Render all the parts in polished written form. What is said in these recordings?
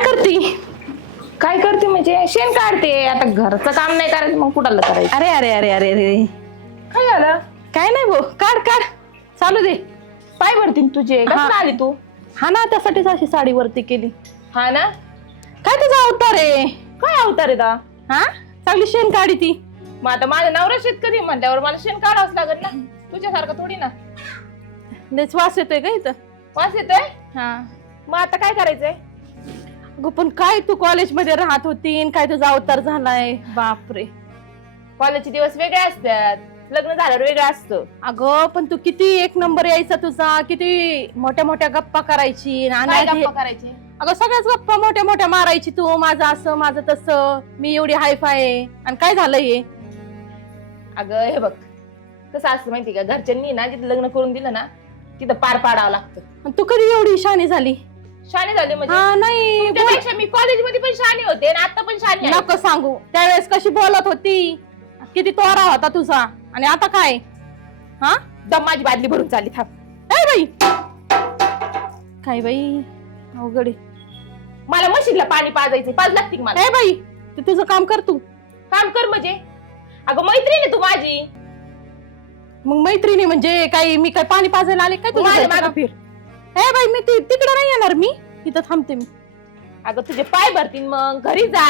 करते? काय करते म्हणजे शेण काढते. आता घरचं काम नाही करायचं मग कुठाला करायचं. अरे अरे अरे अरे अरे काय झालं? काय नाही भाऊ, काढ काढ, चालू दे. पाय भरती तुझे. कसं आली तू? हा ना, त्यासाठीच अशी साडी वरती केली. हा ना. काय तुझा अवतार आहे? काय अवतार आहे दा? हा, चांगली शेण काढी ती. मग आता माझा नवरा शेतकरी म्हटल्यावर मला शेण काढावंच लागेल ना. तुझ्यासारखं थोडी ना. लयच वास येतोय का इथं? वास येतोय. हा, मग आता काय करायचंय? अगं पण काय तू कॉलेजमध्ये राहत होती आणि काय तुझा अवतार झालाय, बापरे. कॉलेजचे दिवस वेगळे असतात, लग्न झाल्यावर वेगळं असतं. अगं पण तू किती एक नंबर यायचा तुझा, किती मोठ्या मोठ्या गप्पा करायची काय आणि गप्पा करायचे? अगं सगळ्याच गप्पा मोठ्या मोठ्या मारायची तू. माझं असं, माझं तसं, मी एवढी हायफाय आहे. आणि काय झालं हे? अगं हे बघ, कसं असतं माहिती का, घरच्यांनी ना जिथं लग्न करून दिलं ना तिथं पार पाडावं लागतं. आणि तू कधी एवढी शानी झाली? शाणी झाली म्हणजे? हा नाही, तुमच्यापेक्षा मी कॉलेजमध्ये पण शाणी होते आणि आता पण शाणी आहे. नको सांगू. त्यावेळेस कशी बोलत होती, किती तोरा होता तुझा, आणि आता काय? हा, दम माझी बादली भरून चालली. थांब. ए बाई, काय बाई अवघड आहे. मला मशीनला पाणी पाजायचं, पाज लागते का मला? ए बाई, तू तुझं काम कर तू. काम कर म्हणजे? अगं मैत्रीण आहे तू माझी. मग मैत्रिणी म्हणजे काय, मी काय पाणी पाजायला आले काय माझ्या तुझ्या? मागं फिर. ए बाई, मी तिकडे नाही येणार, मी इथं थांबते. मी अगं तुझे पाय भरतील, मग घरी जा.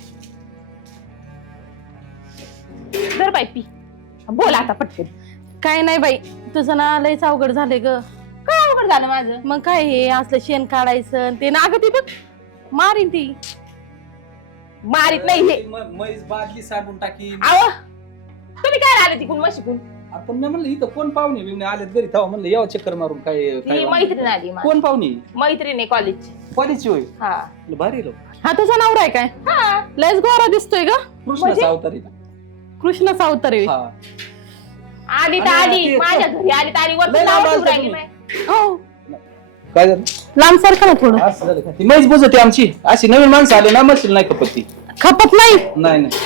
जर बाई पी, बोल आता पटकन. काय नाही बाई, तुझं ना लयच अवघड झालंय ग. काय अवघड झालं माझं? मग काय हे असलं शेण काढायचं आणि ते ना, अगं ती बघ मारीन ती. मारीत नाही हे. म्हैस बादली साडून टाकी. आव तुम्ही काय आले तिकून मशीकून? आपण मी म्हणलं इथं कोण पाहुणे बिवणे आलेत घरी, तेव्हा म्हणलं यावं चक्कर मारून. काय ती मैत्रीण आली माझी. कोण पाहुणे? मैत्रीण आहे कॉलेजची. कॉलेजची होय? हा भारी लोक. हा तुझा नवरा आहे काय? हा. लयच गोरा दिसतोय ग. कृष्णाचा अवतार आहे. कृष्णाचा अवतार आहे. हा. आली तर आणि आली, ते- माझ्या घरी आली तर आली. वरती लय नाव लांब ठेवून आलता राहिली तुम्ही. नाही. हो, काय झालं? लांब सारखं ना थोडं. असं झालं का? ती म्हैस बुजते आमची. अशी नवीन माणसं आले ना, मशीन नाही खपत ती. खपत नाही? नाही नाही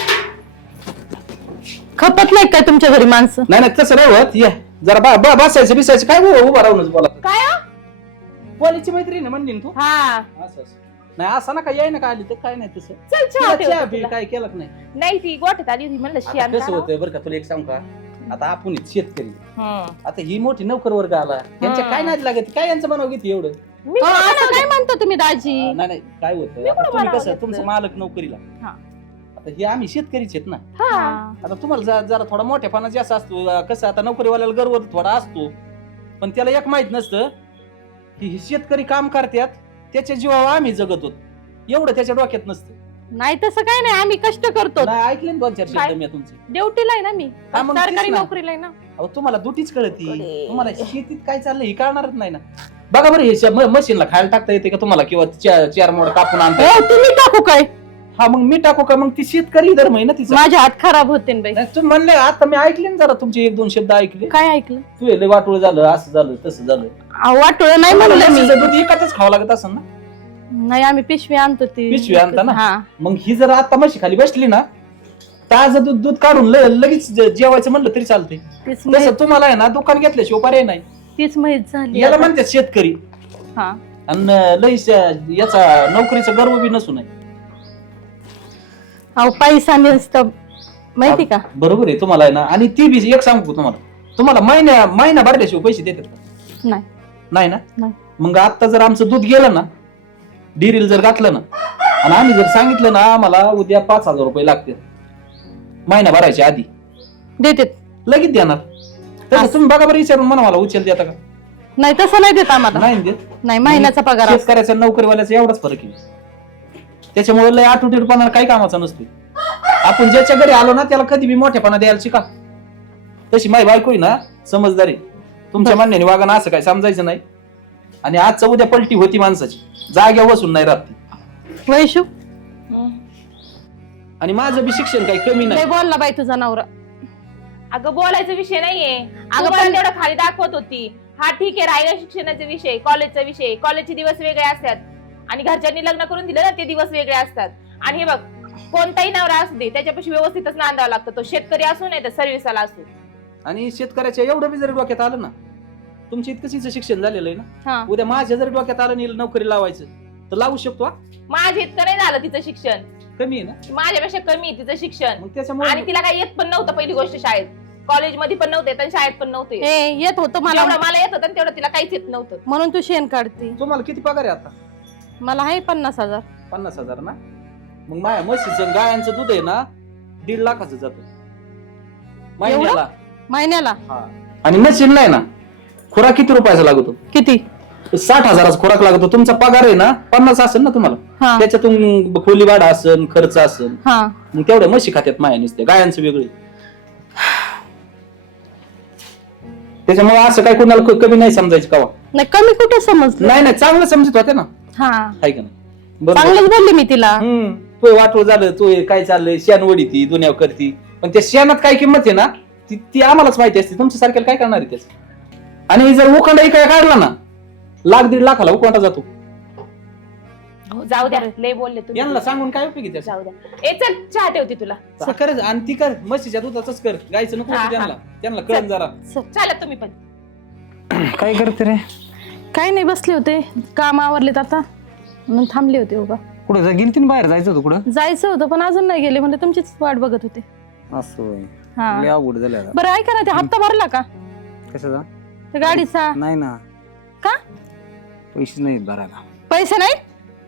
खपत नाही काय तुमच्या घरी माणसं? नाही तसं नाही होत. या जरा बसायचं बिसायचं काय उभा राहूनच बोला. काय हो? कॉलेजची मैत्रीण आहे म्हणली ना तू. हा असं नाही, असं ना काय याय ना का आली तर काय नाही तसं. चल तिला ठेवते चहा तुला. बी काय केलं का नाही? नाही ती गोठ्यात आली होती, म्हणलं आता शियान कसं काढावं. होतंय बरं का, तुला एक सांग का, आता आपण शेतकरी, हम्म. आता ही मोठी नोकर वर्ग आला, यांच्या काय नाही लागत, काय यांचं बनाव घेते एवढं? मी हो, पण असं बनवते. काय म्हणतो तुम्ही दाजी? नाही नाही काय होतं, मी आता पण तुम्ही बनावं कसं घेतलं. तुमचं मालक नोकरीला, हा. आता हे आम्ही शेतकरीच आहेत ना. हा. आता तुम्हाला जरा थोडा मोठेपणा जास्त असतो. कसं आता नोकरीवाल्याला गर्व थोडा असतो, पण त्याला एक माहित नसतं की हे शेतकरी काम करतात, त्याच्या जीवावर आम्ही जगत होतो, एवढं त्याच्या डोक्यात नसतं. नाही तसं काय नाही, आम्ही कष्ट करतो. नाही ऐकले ना 2-4 काय? शब्द मी तुमचे. ड्युटीला आहे ना मी, हा, मग तेच सरकारी ना. नोकरीला आहे ना. अहो तुम्हाला दुटीच कळती, अरे. तुम्हाला शेतीत काय चाललंय हे कळणारच नाही ना. बघा बरं, हे मशीनला खायला टाकता येते का तुम्हाला, किंवा चार मोड कापून आणता? हो, तुम्ही टाकू काय? हा मग मी टाकू का? मग ती शेतकरी धर्म आहे ना तिचा. माझे हात खराब होते ना बाई. नाही, तुम्ही म्हणले आता मी ऐकले ना, जरा तुमचे 1-2 शब्द ऐकले. काय ऐकलं? तू लय वाटोळ झालं, असं झालं तसं झालं. वाटोळ नाही म्हणलं मी. म्हशीचं दूध एकातच खावं लागत असं ना. नाही, आम्ही पिशवी आणतो ती. पिशवी आणता ना? हा. मग ही जर आता म्हशी खाली बसली ना, ताजं दूध काढून लगेच जेवायचं म्हणलं तरी चालते. तीच तसं तुम्हाला आहे ना, दुकान घेतल्याशिवाय पर्याय नाही. तीच माहित झाली याला आता. म्हणतात शेतकरी. हा. आणि लई याचा नोकरीचा गर्व बी नसू नये. अहो, पैसा नसतं माहिती का? बरोबर आहे तुम्हाला आहे ना. आणि ती बी एक सांगू तुम्हाला महिना भरल्याशिवाय पैसे देतात का? नाही. नाही ना. नाही. मग आता जर आमचं दूध गेलं ना, डेअरीला जर घातलं ना, आणि आम्ही जर सांगितलं ना आम्हाला उद्या 5,000 रुपये लागतील महिना भरायच्या आधी, देते. लगेच देणार. तसं तुम्ही बघा बरं विचारून म्हणा, मला उचल देता का? नाही तसं नाही देत आम्हाला. नाही देत. नाही, महिन्याचा पगार असतो. शेतकऱ्याचा नोकरीवाल्याचा एवढाच फरक आहे. त्याच्यामुळे लय आठवटीपणा काही कामाचा नसतो. आपण ज्याच्या घरी आलो ना त्याला कधी बी मोठेपणा द्यायला शिका. तशी माझी बायको आहे ना समजदारी, तुमच्या म्हणण्याने वागणं असं काय समजायचं नाही. आणि आजचा उद्या पलटी होती माणसाची, जाग्या बसून नाही राहती. वैशू, आणि माझं बी शिक्षण काही कमी लय नाही. बोलला बाई तुझा नवरा. अगं बोलायचा विषय नाहीये. अगं अगं पण- पण तेवढं खाली दाखवत होती. हा ठीक आहे, राहिला शिक्षणाचा विषय, कॉलेजचा विषय. कॉलेजचे दिवस वेगळे असतात आणि घरच्यांनी लग्न करून दिलं ना, ते दिवस वेगळे असतात. आणि हे बघ, कोणताही नवरा असू दे, त्याच्यापाशी व्यवस्थितच नांदावा लागतो. तो शेतकरी असू नाही तर सर्व्हिसला असू. आणि शेतकऱ्याच्या एवढं बी जरी डोक्यात आलं ना, तुमच्या इतकंच शिक्षण झालेलं आहे ना, हा. उद्या माझ्या जरी डोक्यात आलं नाही नोकरी लावायचं, तर लावू शकतो हा? माझ्या इतकं नाही झालं तिचं शिक्षण, कमी आहे ना माझ्यापेक्षा कमी आहे तिचं शिक्षण. मग त्याच्यामुळे आणि तिला काही येत पण नव्हतं पहिली गोष्ट शाळेत, कॉलेजमध्ये पण नव्हते आणि शाळेत पण नव्हते. येत होतं मला, जेवढं मला येत होतं आणि तेवढं तिला काहीच येत नव्हतं. म्हणून तू शेण काढते. तुम्हाला किती पगार आहे आता? मला आहे 50,000. 50,000 ना? मग माझ्या म्हशीचं गायांचं दूध आहे ना 1.5 लाखाचं जातं महिन्याला. महिन्याला हा. आणि मशीनला आहे ना खुराक किती रुपयाचा लागतो? किती? 60,000चा खुराक लागतो. तुमचा पगार आहे ना 50 असेल ना तुम्हाला, हा त्याच्यातून खोली भाडा असेल, खर्च असेल, हा. मग तेवढ्या म्हशी खात्यात माया नुसते, गायांचं वेगळे. त्याच्यामुळे असं काय कोणाला कमी नाही समजायचं का? नाही कमी कुठे समजलं. नाही नाही, चांगलं समजत होते ना, हा आहे का नाही? बरोबर. चांगलंच बोलले मी तिला. तू वाटव झालं, तू काय चाललंय, शेण वडी ती दुनिया करती, पण त्या शेणात काय किंमत आहे ना ती आम्हालाच माहिती असते. तुमच्या सारख्याला काय करणार आहे त्याचं? आणि जर उखांडा काय काढला ना 1,00,000-1.5 लाखाला उखांडा जातो. जाऊ द्या, लय बोलले तुम्ही. यांना सांगून काय उपयोगी त्याचा? जाऊ द्या. चल चहा ठेवते तुला. कर आणि ती कर म्हशीच्या दुधाच कर, गायचं नको हा, त्यांना कळण जरा. चालत तुम्ही पण. काय करते रे? काही नाही, बसले होते, काम आवरलेत आता म्हणून थांबले होते. उभा कुठं गेली बाहेर जायचं होतं कुठं? जायचं होतं पण अजून नाही गेले, म्हणजे तुमचीच वाट बघत होते. असं हा लय अवघड झालं आता. बरं ऐका ना, ते हप्ता भरला का कशाचा? त्या गाडीचा? नाही ना. का? पैसे नाहीत भरायला. पैसे नाही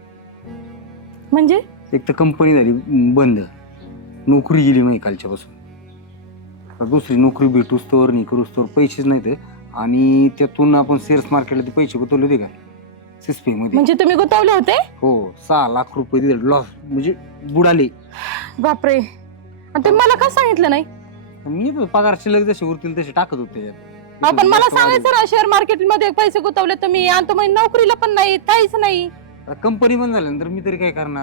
म्हणजे? एक तर कंपनी झाली बंद, नोकरी गेली नाही कालच्या पासून. दुसरी नोकरी भेटूस तर नाही करूस तर पैसेच नाहीत. आणि त्यातून आपण शेअर्स मार्केटला ते पैसे गुंतवले होते का सिस्पी मध्ये. म्हणजे तुम्ही गुंतवले होते? हो, 6 लाख रुपये तिथे लॉस, म्हणजे बुडाले. बापरे. आणि तुम्ही मला का सांगितलं नाही? मी तर पगार शिल्लक जसे उरतील तसे टाकत होते. पण मला सांगायचं ना, शेअर मार्केट मध्ये पैसे गुंतवले तुम्ही आणि तुम्ही नोकरीला पण नाही, काहीच नाही. कंपनी बंद झाल्यानंतर मी तरी काय करणार?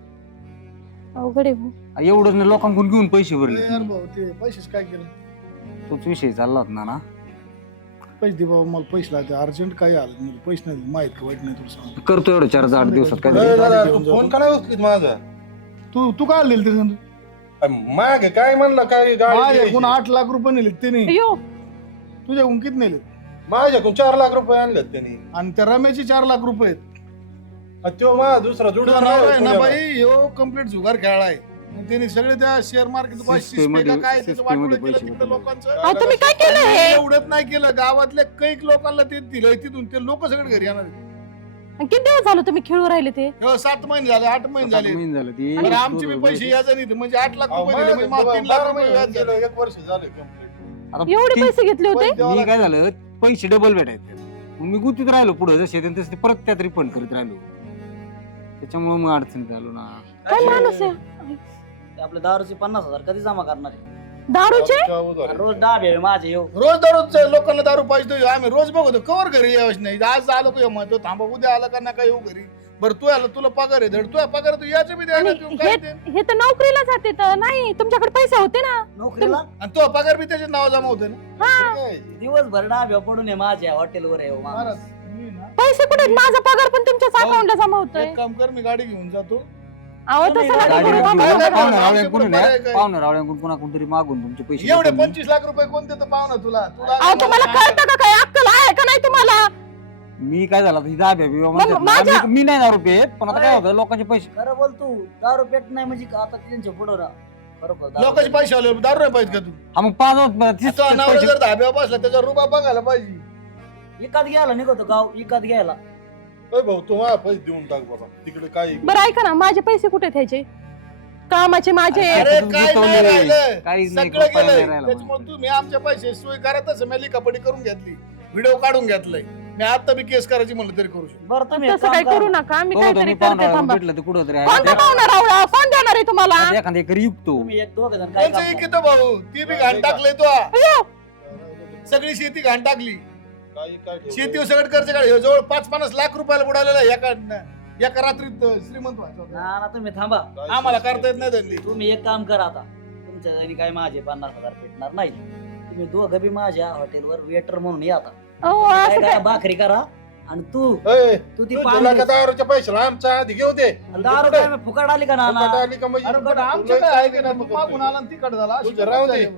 अवघड आहे भाऊ. एवढंच नाही, लोकांकडून घेऊन पैसे भरले. यार भाऊ ते पैसेच काय केलं? तोच विषय चालला होता ना. पैसे दे बाबा, मला पैसे लागते अर्जंट. काय आलं म्हणजे पैसे नाही दिले, माहित का वाईट नाही तुला सांग. करतो एवढं 4-8 दिवसात काय अरे दादा, तू फोन का नाही उचलीत माझा? तू काय दिले ते? माग काय म्हणला काय गाडी माझ्याकडून द्यायची? 8 लाख रुपये नेले त्याने. अयो तुझ्याकडून किती नेले? माझ्याकडून 4 लाख रुपये आणलेत त्यांनी. आणि त्या रमेशचे 4 लाख रुपये आहेत. तो माझा दुसरा तुझा जुडा नाव आहे ना बाई, ह्यो कम्प्लीट जुगार खेळाय. त्यांनी सगळे त्या शेअर मार्केट System मध्ये- काय त्याचं system वाटोळं मध्ये केलं पैसे तिकडे गुंतवले. लोकांचं. अहो, तुम्ही काय केलं हे? एवढंच नाही केलं, गावातल्या कैक लोकांना ते दिलंय तिथून. ते लोक सगळे घरी येणार आहेत. आणि किती दिवस झालं तुम्ही खेळू राहिले ते? 7 महिने झाले, 8 महिने झाले. महिने झाले ते. आणि आमचे बी पैसे यायचे नाही, म्हणजे 8 लाख रुपये दिले, म्हणजे मला 3 लाख रुपये व्याज झालं. 1 वर्ष झाले कंप्लीट. आता एवढे पैसे घेतले होते? मी काय झालं, पैसे डबल भेटायचे. मग मी गुंतीत राहिलो पुढे, जसे तसे परत त्यात रिफंड करत राहिलो. त्याच्यामुळे मग अडचणीत आलो ना. काय माणूस आहे? आपल्या दारूचे 50,000 कधी जमा करणार आहे? दारूचे? आणि रोज डाबे माझे येऊ. रोज दररोज लोकांना दारू पाहिजे देऊ. आम्ही रोज बघतो कवर घरी यावंच नाही. आज आलो का मग तो थांबा, उद्या आला का नका येऊ घरी. बरं तू आला, तुला पगार आहे, धड तू पगार तू याचं बी द्यायला आणि तू काय दे. हे तर नोकरीला जाते तर नाही, तुमच्याकडे पैसे होते ना. नोकरीला आणि तो पगार बी त्याच्या नाव जमा होते ना. हा काय? दिवसभर डाबे पडून आहे माझ्या हॉटेलवर आहे हो माणूस. महाराज, मी ना पैसे कुठे आहेत? माझा पगार पण तुमच्याच अकाउंटला जमा होतोय. एक काम कर, मी गाडी घेऊन जातो. अहो तसं नका गाडी करू घेऊन बाबा. काय नाही, पाहुण्या आमच्या रावळ्यांकडून पुढे आहे, बरं आहे काय? पाहुण्या रावळ्यांकडून कोणाकडून तरी मागून तुमचे पैसे एवढे घेतो मी. 25 लाख रुपये कोण देतं पाहुणा तुला? अहो तुम्हाला कळतं का काय? अक्कल आहे का नाही तुम्हाला? मी काय झालं ही दाब्या बिब्या म्हणतात ना, माझ्या- मी नाही दारू पेत, पण आता काय होतं लोकांचे पैसे. खरं बोल तू, दारू पेट नाही म्हणजे आता त्यांच्या पुढं ना. खरोखर दारू लोकांचे पैसे आले, दारू नाही पाहिजे का तू? हा मग 5 तो नवरा जर धाब्यावर बसला त्याचा रुपा बघायला पाहिजे. पेट. इकात घ्यायला निघतो गाव, इकात घ्यायला. ओय भाऊ तू मला पैसे देऊन टाक बाबा, तिकडे काय बरं ऐका ना, माझे पैसे कुठे द्यायचे? कामाचे माझे. अरे तुम्ही काय गुंतवले, नाही राहिलं, काहीच नाही, सगळं रुपया नाही गेलंय. राहिला त्याच्यामुळे तुम्ही आमचे पैसे सोय करतच मी कपडे करून घेतली, व्हिडिओ काढून घेतलाय. मी आता बी केस करायची म्हणलं तरी करू शकतो. बरं तुम्ही एक तसं काम काही करा. करू नका, मी हो, काहीतरी तुम्ही करते पाहुणा थांबा. भेटलं तर कुठं तरी कोणता पाहुणा रावळा? कोण देणार आहे तुम्हाला? एखादा एक युक्तो. तुम्ही एक दोघं जण काय कोणचं काम एक करा. येतो भाऊ, ती बी घाण टाकलंय तो. अयो, सगळी शेती घाण टाकली. काय काय ठेवलं? शेतीवर सगळं कर्ज काढ, जवळ 5-50 लाख रुपयाला बुडालेला आहे एका रात्रीत. श्रीमंत व्हायचं होतं. ना ना तुम्ही थांबा. काय आम्हाला करता येत नाही धंदे. तुम्ही एक काम करा आता. तुमच्या घरी काय माझे 50,000 भेटणार नाही. तुम्ही दोघं बी माझ्या हॉटेलवर वेटर म्हणून या आता. अहो, काय असं करा, काय? भाकरी करा आणि तू ओय, तू ती तू पाणी तुला का दारूच्या पैशाला आमच्या आधी घेऊ दे. दारू काय फुकट आली का ना फुकट आली का म्हणजे? अरे पण आमचं काय आहे की नाही, तू मागून आला आणि तिकट झाला. अशी तुझं राहू दे. पद्धत आहे.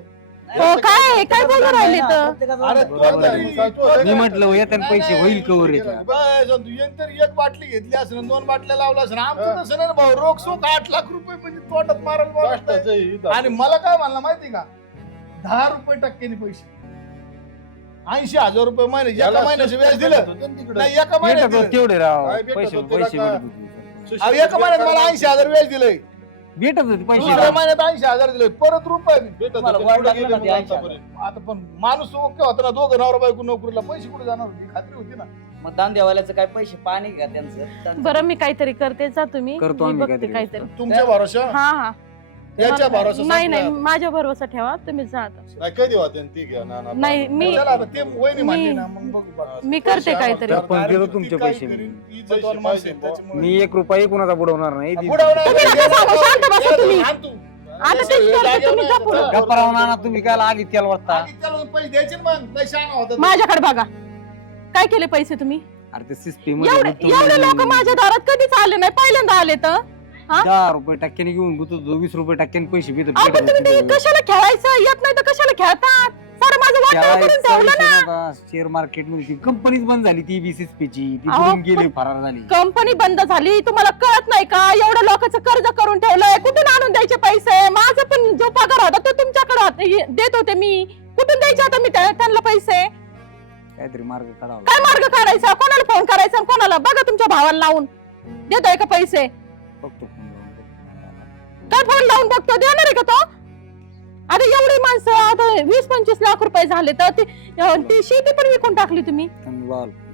हो काय बोलू राहिले तर अरे तो बरोबर आहे. तरी- तो मी तरी- म्हटलं येताना पैसे नाही, होईल नाही, कवर नाही, याच्यात. बस, तू येईन तर एक बाटली घेतली असेल 2 बाटल्या लावल्या असेल आमचं तसं नाही रे भाऊ रोख सोख 8 लाख रुपये म्हणजे तोंडात मारायला बोलत नाही. कष्टाचं हित आणि मला काय म्हणलं माहिती का 10 रुपये टक्क्याने पैसे 80,000 रुपये महिने एका याला महिन्याचे व्याज शिस्त दिलं भेटत होतं ना तिकडे. नाही एका महिन्यात भेटत होते दिलं. तेवढे राव काय भेटत पैसे होते पैसे का? भेटत होते. अहो, एका महिन्यात मला 80,000 व्याज दिलंय भेटत होते पैसे दुसऱ्या राव. महिन्यात 80,000 दिले परत रुपये नाही. भेटत तुम्हाला होते, वाढ पुढे लागलं गेले ना ते मग 80,000. आतापर्यंत. आता पण माणूस ओके होता ना दोघं नवरा बायको नोकरीला पैसे कुठे जाणार होती खात्री होती ना मग दांदेवाल्याचं काय पैसे पाणी का त्यांचं बरं मी काहीतरी करते जा तुम्ही करतो मी आम्ही बघते काहीतरी. काहीतरी तुमच्या भरोशा हा हा याच्या भरोसा नाही संपला. नाही माझ्या भरोसा ठेवा तुम्ही जा आता नाही कधी होते ती घ्या ना ना. नाही मी चला आता ते वहिनी म्हणली मी- ना मग बघू बघा. मी करते काहीतरी तर पण देतो ती तुमचे काही पैसे मी. करीन, ती पैसे जतवान माणसं आहे, पाहिजे, त्याच्यामुळे- मी 1 रुपया कुणाचा बुडवणार नाही बुडवणार तुम्ही नाही. नका सांगू, शांत बसा याला तुम्ही. आण तू. आता तेच करते, तुम्ही जा पुढं. गप्पा राहून आणा तुम्ही काय आली त्याला वाटता आधी त्याला पैसे द्यायचे ना मग लय शहाणा होता तो. माझ्याकडे बघा काय केले पैसे तुम्ही अरे ते सिस्टीम एवढे लोक माझ्या दारात कधीच आले नाही पहिल्यांदा आले तर 10 रुपये टक्क्याने घेऊन गुतो 20 रुपये टक्क्याने पैसे भेटत अहो, पण तुम्ही ते कशाला खेळायचं येत नाही तर कशाला खेळतात सारं माझं वाटलं करून ठेवलं ना शेअर मार्केट मध्ये ती कंपनीच बंद झाली ती BCSP ची ती अहो, बुडून गेली फरार झाली कंपनी बंद झाली तुम्हाला कळत नाही का एवढं लोकांचं कर्ज करून ठेवलंय कुठून आणून द्यायचे पैसे माझं पण जो पगार होता तो तुमच्याकडे देत होते मी कुठून द्यायचे आता मी त्यांना पैसे काहीतरी मार्ग काढावा काय मार्ग काढायचा कोणाला फोन करायचा आणि कोणाला बघा तुमच्या भावाला लावून देतोय का पैसे बघतो फोन लावून. काय फोन लावून बघतो देणार आहे का तो आता एवढी माणसं आता 20-25 लाख रुपये झाले तर ती शेती पण विकून टाकली तुम्ही त्यांनी भावाला फोन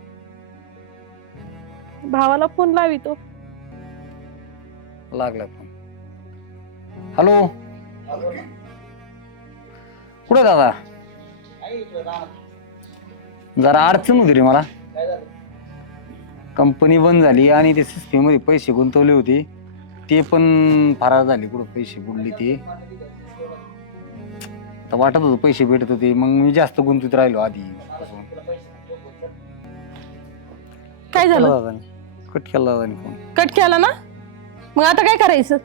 लावला. भावाला फोन लावितो लागला फोन हॅलो कुठे दादा काय इकडं रानात? जरा अडचण होती रे मला काय झालं? कंपनी बंद झाली आणि ते सिस्टीम मध्ये पैसे गुंतवले होते ते पण फरार झाले कुठं पैसे बुडले ते तर वाटत होतं पैसे भेटत होते मग मी जास्त गुंतवत राहिलो आधी काय झालं कट केला दादाने फोन कट केला ना मग आता काय करायचं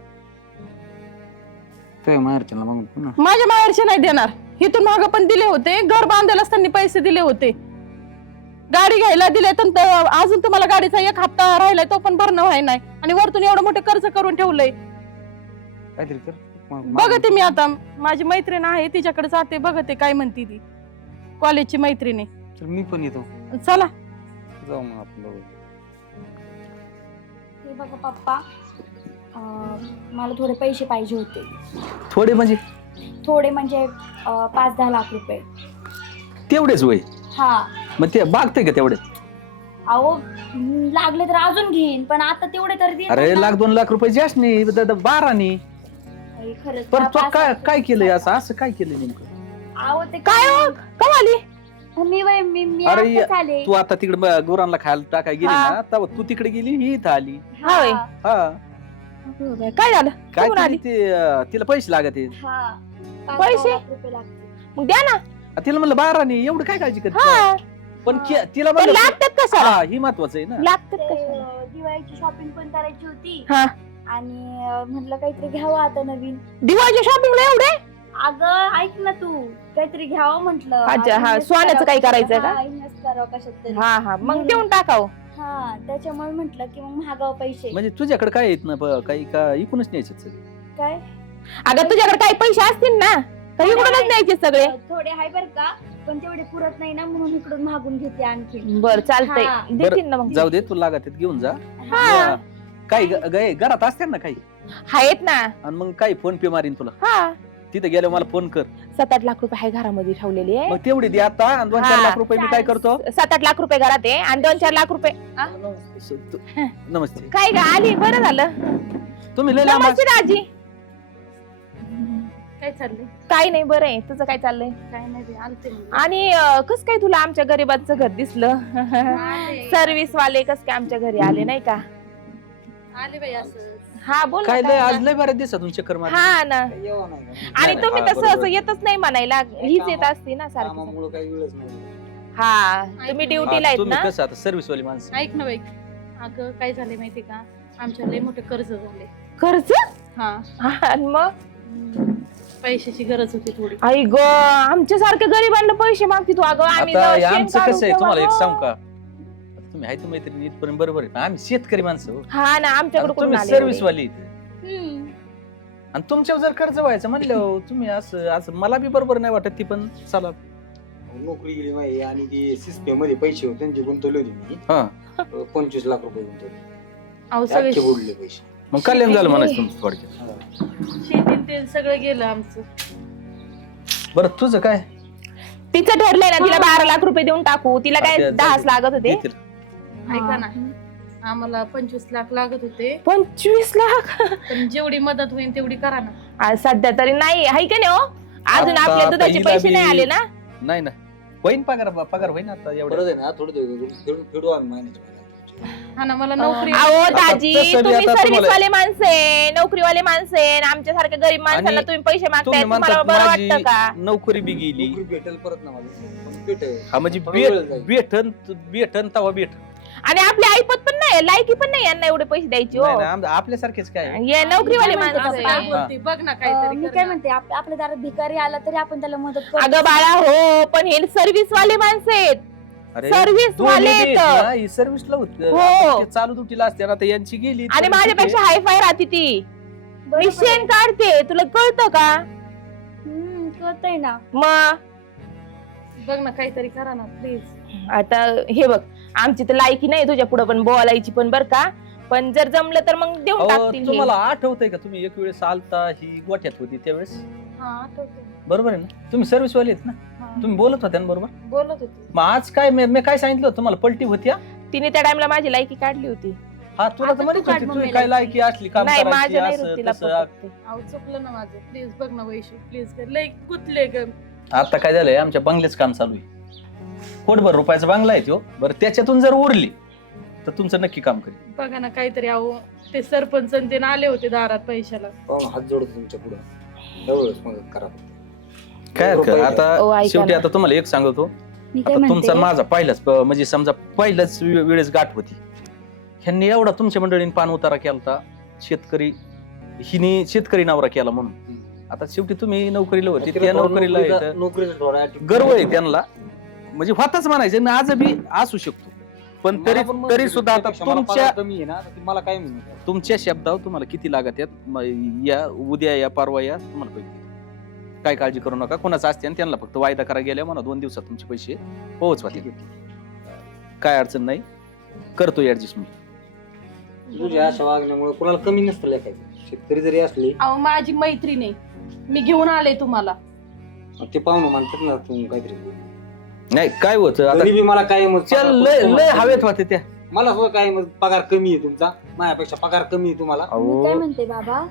तो माहेरच्या मग पुन्हा माझ्या माहेरचे नाही देणार इथून माग पण दिले होते घर बांधायला त्यांनी पैसे दिले होते गाडी घ्यायला दिले तर अजून तुम्हाला गाडीचा 1 हप्ता राहिलाय तो पण भरणं व्हाय नाही आणि वरतून एवढं मोठं कर्ज करून ठेवलंय काहीतरी कर बघते मी आता माझी मैत्रीण आहे तिच्याकडे जाते बघते काय म्हणती ती कॉलेजची मैत्रिणी चल मी पण येतो चला जाऊ मग आपण दोघं. हे बघा पप्पा मला थोडे पैसे पाहिजे होते थोडे म्हणजे थोडे म्हणजे 5-10 लाख रुपये तेवढेच वय हा मग ते बागते का तेवढे अहो लागले तर अजून घेईन पण आता तेवढे तर देणार अरे ना. 1-2 लाख रुपये जास्त नाही 12 अरे खरंच पण ना, तू 5 काय लाख काय केलंय रुपये. असं असं काय केलंय नेमकं अहो ते काय हो कमाली मी अरे, आताच आले. तू आता तिकडे गुरांना खायला टाकाय गेली हा. ना तेव्हा तू तिकडे गेली ही इथं आली हा होय. हा, हा काय झालं काय कुठून आली? केली ते तिला पैसे लागत आहेत. हा. 5-10 पैसे? लाख रुपये लागतील. मग द्या ना तिला म्हणलं 12 नाही एवढं काय काळजी करते हा पण तिला पण म्हणलं लागतात कशाला हा ही महत्वाचं आहे ना लागतात ते, कशाला दिवाळीची शॉपिंग पण करायची होती हा. आणि म्हटलं काहीतरी घ्यावं आता नवीन दिवाळीच्या शॉपिंगला एवढे अगं ऐक ना तू काहीतरी घ्यावं म्हटलं अच्छा, हा, सोन्याचं काही करायचंय का? इन्व्हेस्ट करावं कशात तरी हा हा मग देऊन टाकाव हा त्याच्यामुळे म्हटलं की मग महागाव पैसे म्हणजे तुझ्याकडे काय येत ना काही का इकूनच न्यायचे सगळे काय अगं तुझ्याकडे काही पैसे असतील ना तर इकडूनच न्यायचे सगळे थोडे आहे बर का पण तेवढे पुरत नाही ना म्हणून इकडून मागून घेते आणखी बर चालतंय हा. देतील ना मग जाऊ दे तू लागत आहेत घेऊन जा हा. काही घरात असते ना काही आहेत ना आणि मग काही फोन पे मारीन तुला हा तिथे गेल्यावर मला फोन कर 7-8 लाख रुपये आहे घरामध्ये ठेवलेली आहे मग तेवढी दे आता आणि 2-4 हा. लाख रुपये मी काय करतो 7-8 लाख रुपये घरात आहे आणि 2-4 लाख रुपये नमस्ते काय ग आली बरं झालं तुम्ही लय लांब नमस्ते राजी काय चाललंय काय नाही बरं आहे तुझं काय चाललंय काय नाही आलते आणि कस काय तुला आमच्या गरीबाचं घर दिसलं सर्व्हिस वाले कस काय आमच्या घरी आले नाही का आले बाई असं हा बोल ना, काय काय लय झालं? आज लय बऱ्याच दिवसातून चक्कर मार हा ना येवा नाही का? आणि नाही, तुम्ही हा, तसं बरोबर. असं येतच नाही म्हणायला हीच येत असते ना सारखी कामामुळं काही वेळच नाही हा तुम्ही ड्युटीला आहेत तुम्ही ना कसं आता सर्व्हिस वाली माणसं ऐक ना बाई अगं काय झालंय माहिती का आमच्या लय मोठे कर्ज झाले कर्ज हा हा, आणि मग पैशाची गरज होती थोडी. आई ग आमच्यासारख्या गरिबांना पैसे मागते तू. अगं आम्ही आता जेव्हा शेण आमचं काढू कसं आहे तेव्हा तुम्हाला एक हो. सांगू का, आता तुम्ही आहे तर मैत्रिणी इथपर्यंत बरोबर आहे, पण आम्ही शेतकरी माणसं हो. हा ना आमच्याकडे आता तुम्ही कुठून आले सर्व्हिस एवढे? वाली हम्म. आणि तुमच्यावर जर कर्ज व्हायचं म्हणलं तुम्ही असं मला बी बरोबर नाही वाटत ती, पण चला. नोकरी गेली माहिती आणि ती सिस्टम मध्ये पैसे होते त्यांचे गुंतवले होते मी हा 25 लाख रुपये गुंतवले. अहो ते अख्खे सगळे बुडले पैसे. मग कल्याण झालं म्हणायचं तुमचं थोडक्यात. शेतीन ते सगळं गेलं आमचं. बरं तुझं काय तिचं ठरलंय ना तिला 12 लाख रुपये देऊन टाकू. तिला काय हा, ते 10 लागत होते. देतील. ऐका ना, आम्हाला 25 लाख लागत होते, 25 लाख पण जेवढी मदत होईल तेवढी करा ना. आज सध्या तरी नाही आहे का नाही हो. अजून आता आपल्या दुधाचे पहिला पैसे बी- नाही आले ना. नाही ना होईन पगार होईन आता परत एवढं. आहे ना थोडं फेडू आम्ही महिन्याच्या महिन्यात. हा ना, मला नोकरी अहो आता दाजी तसं बी तुम्ही आता सर्व्हिस तुम्हाला- वाले माणसे, नोकरीवाले माणसे, आमच्यासारख्या गरीब माणसांना आणि तुम्ही पैसे मागताय, तुम्ही तुम्हाला म्हणतात बरं माझी वाटतं का? नोकरी बी गेली. नोकरी भेटेल परत ना मला. पण भेटेल. हा म्हणजे थोडा वेळ जाईल. भेटन तवा भेट. आणि आपली ऐपत पण नाही, लायकी पण नाही यांना एवढे पैसे द्यायचे हो. आपल्यासारखेच काय हे नोकरीवाले काय म्हणतात माणसं काय आहे. बोलते बघ ना मी काहीतरी काय म्हणते आपल्या दारात भिकारी आला तरी आपण त्याला मदत करू. अगं बाळा हो, पण हे सर्व्हिस वाले माणसं आहेत. अरे सर्व्हिस वाले आहेत. सर्व्हिसला होत हो. चालू दुटीला असते ना, आता यांची गेली आणि तर माझ्यापेक्षा हायफाय राहते ती. बरोबर मी आहे. शेण काढते, तुला कळतं का? कळतंय ना. मग बघ ना काहीतरी करा ना प्लीज. आता हे बघ आमची तर लायकी नाही तुझ्या पुढे पण बोलायची पण बर का. पण जर जमलं तर मग देऊन अहो, टाकतील हे. तुम्हाला आठवतंय का तुम्ही एक वेळेस आलता ही गोठ्यात होती त्यावेळेस, हा आठवते. बरोबर आहे ना? तुम्ही सर्व्हिस वाले आहेत ना, हा. तुम्ही बोलत होत्या ना बरोबर. बोलत होती. मग आज काय मी काय सांगितलं होतं तुम्हाला, पलटी होती हा? तिने त्या टाइमला माझी लायकी काढली होती. हा तुला आता तर म्हणत तू काढ होती मम्मीला तू काय इथे. लायकी असली काम नाही करायची, माझ्या नाही असं, वृत्तीला तसं. पटत ते. अहो चुकलं ना माझं, प्लीज बघ ना वैशू, प्लीज कर. लय गुतले ग. आता काय झालंय आमच्या बंगल्याचं काम चालू आहे, कोटभर रुपयाचा बंगला आहे तो. बरं त्याच्यातून जर उरली तर तुमचं नक्की काम करेल. बघा ना काहीतरी. अहो ते सरपंच आणि ते ना आले होते दारात पैशाला. पाहून हात जोडतो तुमच्या पुढे. एवढंच मदत करा. काय हरकत ओ, आता ऐका शेवटी ना. आता तुम्हाला एक सांगतो, मी काय आता तुमचा म्हणते माझा पहिलाच म्हणजे समजा पहिल्याच वेळेस गाठ होती. ह्यांनी एवढा तुमच्या मंडळीने पान उतारा केला, शेतकरी हिने शेतकरी नवरा केला म्हणून. आता शेवटी तुम्ही नोकरीला होते, त्या नोकरीला येतं. नोकरीचा थोडा attitude. गर्व आहे त्यांना, म्हणजे होताच म्हणायचं ना, आज बी असू शकतो. पण मला पण मदत तरी केली. सुद्धा आता त्यापेक्षा मला तुमच्या पगार कमी आहे ना, तर ती मला काय म्हणू. तुमच्या शब्दावर तुम्हाला किती लागत आहेत या उद्या या परवा या तुम्हाला पैसे. काय काळजी करू नका, कोणाचं असते आणि त्यांना फक्त वायदा करा गेल्या म्हणा 2 दिवसात तुमचे पैसे पोहोचवा. ठीक आहे. काय अडचण नाही, करतो ऍडजस्टमेंट. तुझ्या अशा वागण्यामुळे कोणाला कमी नसतं लेखायचं. शेतकरी जरी असले अहो माझी मैत्रीण आहे, मी घेऊन आले तुम्हाला. ते पाहुणे म्हणतात ना तुम्ही काहीतरी बोल. नाही काय होतं आता, तरी बी मला काय त्या लय लय हवेत होते त्या. मला सुद्धा काय मग पगार कमी आहे तुमचा, माझ्यापेक्षा पगार कमी आहे तुम्हाला. मी काय म्हणते बाबा,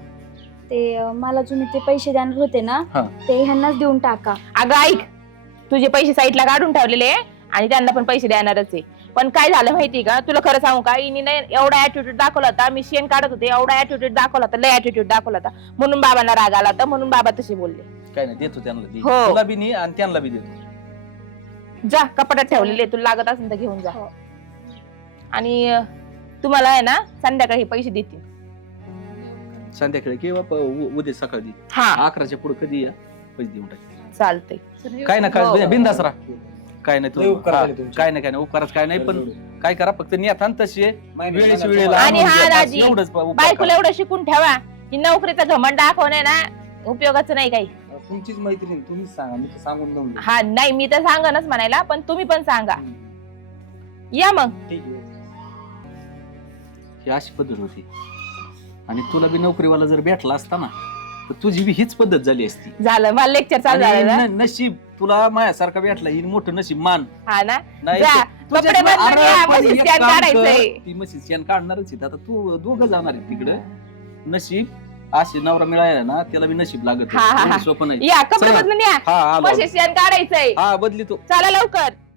ते मला तुम्ही ते पैसे देणार होते ना, हा. ते ह्यांनाच देऊन टाका. अगं ऐक, तुझे पैसे साईडला काढून ठेवलेले आहे आणि त्यांना पण पैसे देणारच आहे. पण काय झालं माहिती का, तुला खरं सांगू का, हिने नाही एवढा ऍटिट्यूड दाखवला होता. मी शेण काढत होते, एवढा ऍटिट्यूड दाखवला होता, लय ऍटिट्यूड दाखवला होता. म्हणून बाबांना राग आला होता, म्हणून बाबा तसे बोलले. काय नाही देतो त्यांना दे. हो. तुला बी नाही आणि त्यांना बी देतो. जा कपाटात ठेवलेले, तुला लागत असेल तर घेऊन जा. हो. आणि तुम्हाला आहे ना संध्याकाळी पैसे देतील. संध्याकाळी किंवा उद्या सकाळी दे. हा 11च्या पुढे कधी या पैसे देऊन टाक. चालतंय. काय ना हो. काय बिंदास राहा. काय नाही लय तू उपकार हा, झाले तुमचे. काय नाही उपकारच काय नाही, पण काय करा फक्त नियतान तसे वेळेस वेळेला आणि आणून हा द्या, दाजी, बस एवढंच उपकार बायकोला करा. एवढं शिकून ठेवा की नोकरीचा घमंड दाखवणे ना उपयोगाचं नाही काही. तुमचीच मैत्रीण तुम्हीच सांगा, मी तर सांगून देऊन देईन. हा नाही मी तर सांगनच म्हणायला, पण तुम्ही पण सांगा. या मग. ठीक आहे. ही अशी पद्धत होती. आणि तुला बी नोकरीवाला जर भेटला असता ना, तर तुझी बी हीच पद्धत झाली असती. झालं मला लेक्चर चालू आणि झालं ना. नशीब तुला माझ्यासारखा भेटला, ही मोठं नशीब मान. हा ना. नाही जा, तर तुझ्या- कपडे बदलून अरे, या, पण म्हशीचं एक शेण काम कर, काढायचंय. ती म्हशीचं शेण काढणारच आहे. आता तू दोघं जाणार आहे तिकडे. नशीब असे नवरा मिळाला ना, त्याला बी नशीब लागत. हा, हा, हा. सोपं नाही. या कपडे चला. बदलून या, हा आलो. म्हशीचं शेण काढायचंय. हा बदली तो. चला लवकर.